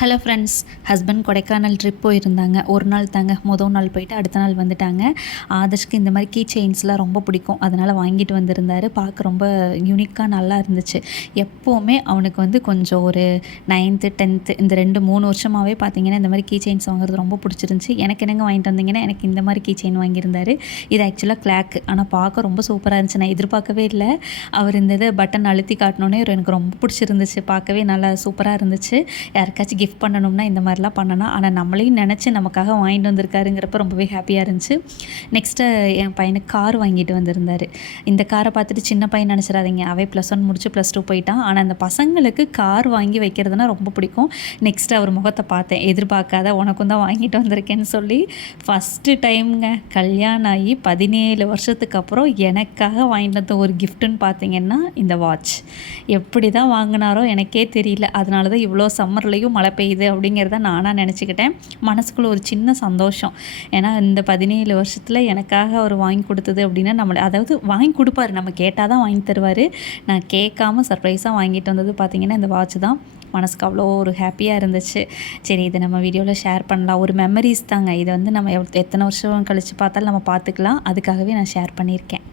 Hello friends, husband Kodaikanal trip போயிருந்தாங்க. ஒரு நாள் தாங்க. மொதல் நாள் போயிட்டு அடுத்த நாள் வந்துட்டாங்க. ஆதர்ஷ்க்கு இந்த மாதிரி கீ செயின்ஸ்லாம் ரொம்ப பிடிக்கும். அதனால் வாங்கிட்டு வந்திருந்தார். பார்க்க ரொம்ப யூனிக்காக நல்லா இருந்துச்சு. எப்போவுமே அவனுக்கு வந்து கொஞ்சம் ஒரு 9th 10th இந்த 2-3 வருஷமாகவே பார்த்தீங்கன்னா இந்த மாதிரி கீ செயின்ஸ் வாங்குறது ரொம்ப பிடிச்சிருந்துச்சி. எனக்கு என்னங்க வாங்கிட்டு வந்தீங்கன்னா, எனக்கு இந்த மாதிரி கீ செயின் வாங்கியிருந்தார். இது ஆக்சுவலாக கிளாக்கு. ஆனால் பார்க்க ரொம்ப சூப்பராக இருந்துச்சு. நான் எதிர்பார்க்கவே இல்லை. அவர் இந்த இதை பட்டன் அழுத்தி காட்டினோன்னே எனக்கு ரொம்ப பிடிச்சிருந்துச்சு. பார்க்கவே நல்லா சூப்பராக இருந்துச்சு. யாருக்காச்சும் கிஃப்ட் பண்ணணும்னா இந்த மாதிரிலாம் பண்ணலாம். ஆனால் நம்மளையும் நினச்சி நமக்காக வாங்கிட்டு வந்திருக்காருங்கிறப்ப ரொம்பவே ஹாப்பியாக இருந்துச்சு. நெக்ஸ்ட்டு என் பையனுக்கு கார் வாங்கிட்டு வந்திருந்தார். இந்த காரை பார்த்துட்டு சின்ன பையன் நினச்சிடாதீங்க, அவன் +1 முடிச்சு +2 போயிட்டான். ஆனால் அந்த பசங்களுக்கு கார் வாங்கி வைக்கிறதுனா ரொம்ப பிடிக்கும். நெக்ஸ்ட்டு அவர் முகத்தை பார்த்தேன். எதிர்பார்க்காத உனக்கும் தான் வாங்கிட்டு வந்திருக்கேன்னு சொல்லி ஃபஸ்ட்டு டைம்ங்க கல்யாணம் ஆகி 17 வருஷத்துக்கு அப்புறம் எனக்காக வாங்கிட்டு வந்த ஒரு கிஃப்ட்டுன்னு பார்த்தீங்கன்னா இந்த வாட்ச். எப்படி தான் வாங்கினாரோ எனக்கே தெரியல. அதனால தான் இவ்வளோ சம்மர்லேயும் மழை பெய்யுது அப்படிங்கிறத நானாக நினச்சிக்கிட்டேன். மனசுக்குள்ளே ஒரு சின்ன சந்தோஷம். ஏன்னா இந்த 17 வருஷத்தில் எனக்காக அவர் வாங்கி கொடுத்தது அப்படின்னா அதாவது வாங்கி கொடுப்பாரு, நம்ம கேட்டால் தான் வாங்கி தருவார். நான் கேட்காம சர்ப்ரைஸாக வாங்கிட்டு வந்தது பார்த்திங்கன்னா இந்த வாட்ச் தான். மனசுக்கு அவ்வளோ ஒரு ஹாப்பியாக இருந்துச்சு. சரி, இதை நம்ம வீடியோவில் ஷேர் பண்ணலாம். ஒரு மெமரிஸ் தாங்க. இதை வந்து நம்ம எத்தனை வருஷம் கழித்து பார்த்தாலும் நம்ம பார்த்துக்கலாம். அதுக்காகவே நான் ஷேர் பண்ணியிருக்கேன்.